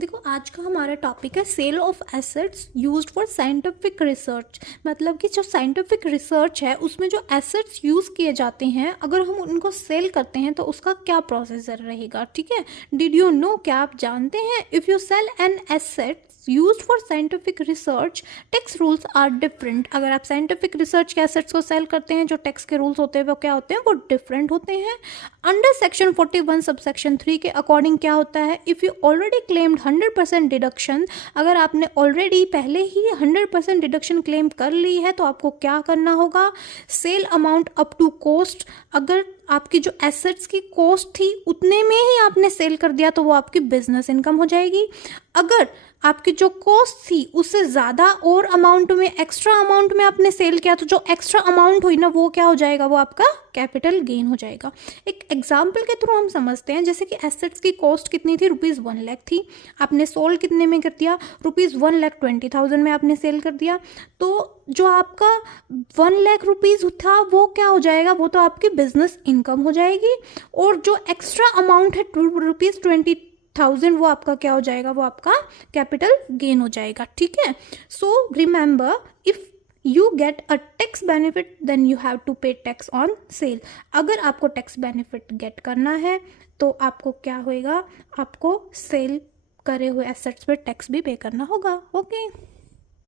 देखो, आज का हमारा टॉपिक है sale of assets used for scientific research. मतलब कि जो साइंटिफिक रिसर्च है उसमें जो एसेट्स यूज़ किए जाते हैं, अगर हम उनको सेल करते हैं तो उसका क्या प्रोसीजर रहेगा। ठीक है, डिड यू नो, क्या आप जानते हैं, if you sell an asset used for scientific research tax rules are different. अगर आप साइंटिफिक रिसर्च के एसेट्स को सेल करते हैं, जो टैक्स के रूल्स होते हैं वो क्या होते हैं, वो डिफरेंट होते हैं। अंडर सेक्शन 41 सब सेक्शन 3 के अकॉर्डिंग क्या होता है, if you already claimed 100% deduction, अगर आपने ऑलरेडी पहले ही 100% डिडक्शन क्लेम कर ली है तो आपको क्या करना होगा, sale amount up to cost. अगर आपकी जो एसेट्स की कॉस्ट थी उतने में ही आपने सेल कर दिया तो वो आपकी बिजनेस इनकम हो जाएगी। अगर आपकी जो कॉस्ट थी उससे ज़्यादा और अमाउंट में, एक्स्ट्रा अमाउंट में आपने सेल किया तो जो एक्स्ट्रा अमाउंट हुई ना वो क्या हो जाएगा, वो आपका कैपिटल गेन हो जाएगा। एक एग्जाम्पल के थ्रू हम समझते हैं, जैसे कि एसेट्स की कॉस्ट कितनी थी, ₹1,00,000 थी, आपने सोल्ड कितने में कर दिया, ₹1,20,000 में आपने सेल कर दिया। तो जो आपका ₹1,00,000 था वो क्या हो जाएगा, वो तो आपकी बिजनेस इनकम हो जाएगी। और जो एक्स्ट्रा अमाउंट है ₹20,000 वो आपका क्या हो जाएगा, वो आपका कैपिटल गेन हो जाएगा। ठीक है, so remember, if you get a tax benefit then you have to pay tax on sale. अगर आपको टैक्स बेनिफिट गेट करना है तो आपको क्या होएगा, आपको सेल करे हुए एसेट्स पर टैक्स भी पे करना होगा। ओके।